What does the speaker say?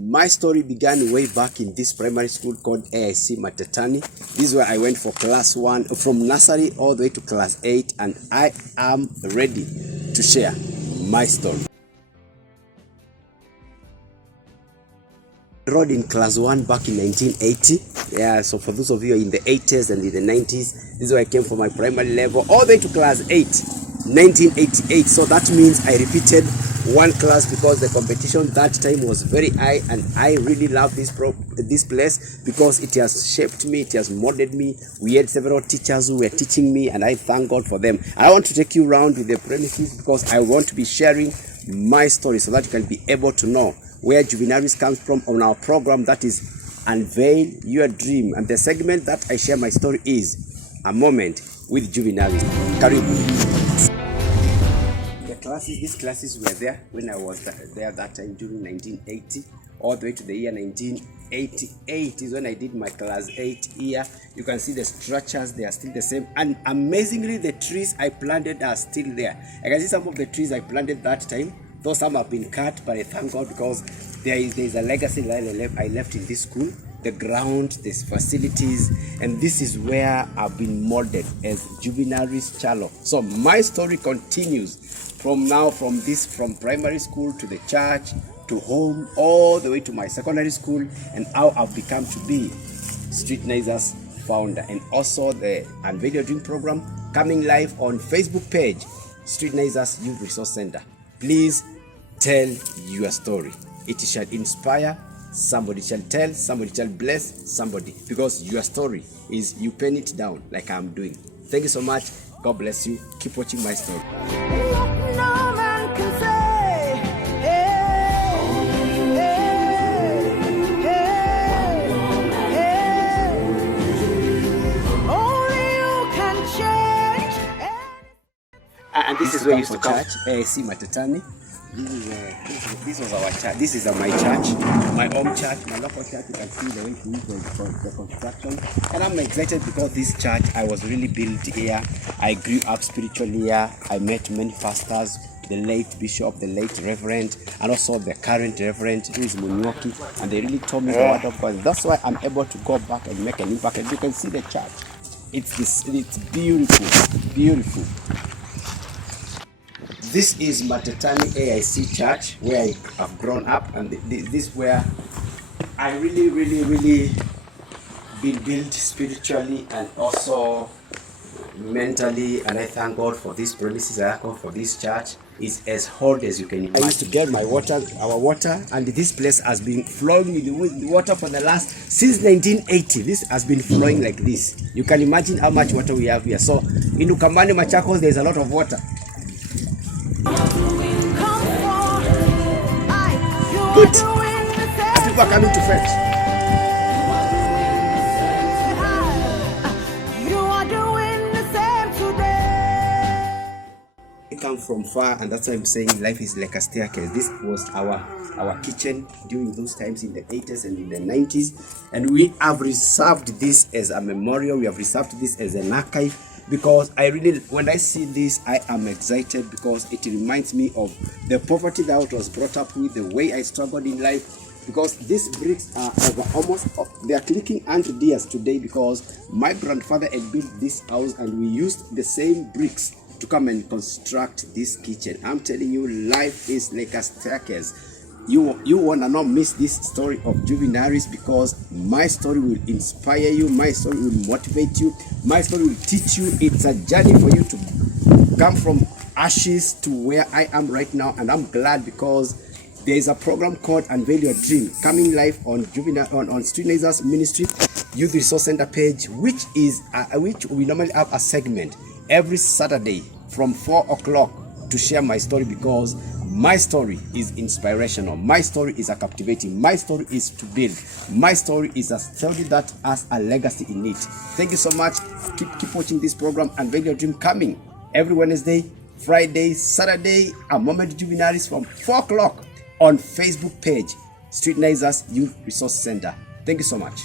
My story began way back in this primary school called AIC Matetani. This is where I went for class 1, from nursery all the way to class 8, and I am ready to share my story. I enrolled in class 1 back in 1980. Yeah, so for those of you in the 80s and in the 90s, this is where I came from my primary level all the way to class 8, 1988. So that means I repeated one class because the competition that time was very high, and I really love this place because it has shaped me, it has molded me. We had several teachers who were teaching me, and I thank God for them. And I want to take you around with the premises because I want to be sharing my story so that you can be able to know where juvinaries comes from on our program that is Unveil Your Dream. And the segment that I share my story is A Moment with Juvinaries. Karibu. These classes were there when I was there that time during 1980 all the way to the year 1988 is when I did my class 8 year. You can see the structures, they are still the same, and amazingly the trees I planted are still there. I can see some of the trees I planted that time, though some have been cut, but I thank God because there is a legacy that I left in this school. The ground, these facilities, and this is where I've been molded as juvinaries kyalo. So my story continues from now, from primary school to the church to home, all the way to my secondary school, and how I've become to be Street Nizers founder, and also the Unveil Your Dream program coming live on Facebook page, Street Nizers Youth Resource Center. Please tell your story. It shall inspire. Somebody shall tell, somebody shall bless somebody, because your story is, you pen it down like I'm doing. Thank you so much. God bless you. Keep watching my story. No man can say, hey, only you can change. And this is where you used to church, AIC Matetani. This was our church. This is my church, my home church, my local church. You can see the way the construction. And I'm excited because this church, I was really built here. I grew up spiritually here. I met many pastors, the late bishop, the late reverend, and also the current reverend, who is Munyoki. And they really told me the word of God. That's why I'm able to go back and make an impact. And you can see the church. It's beautiful, beautiful. This is Matetani AIC Church, where I have grown up, and this is where I really been built spiritually and also mentally, and I thank God for this premises. I thank God for this church. It's as old as you can imagine. I used to get our water, and this place has been flowing with water for the since 1980. This has been flowing like this. You can imagine how much water we have here. So in Ukamani, Machakos, there's a lot of water. Good. And people are coming to fetch. You are doing the same today. I come from far, and that's why I'm saying life is like a staircase. This was our kitchen during those times in the 80s and in the 90s, and we have reserved this as a memorial. We have reserved this as an archive. Because when I see this, I am excited because it reminds me of the poverty that I was brought up with, the way I struggled in life. Because these bricks are they are clicking 100 years today, because my grandfather had built this house and we used the same bricks to come and construct this kitchen. I'm telling you, life is like a staircase. You wanna not miss this story of juvinaries, because my story will inspire you, my story will motivate you, my story will teach you. It's a journey for you to come from ashes to where I am right now, and I'm glad because there is a program called Unveil Your Dream coming live on Street Nizers Ministry Youth Resource Center page, which we normally have a segment every Saturday from 4 o'clock to share my story, because my story is inspirational. My story is a captivating. My story is to build. My story is a story that has a legacy in it. Thank you so much. Keep watching this program, Unveil Your Dream, coming every Wednesday, Friday, Saturday, A Moment with Juvinaries from 4 o'clock on Facebook page, Street Nizers Youth Resource Center. Thank you so much.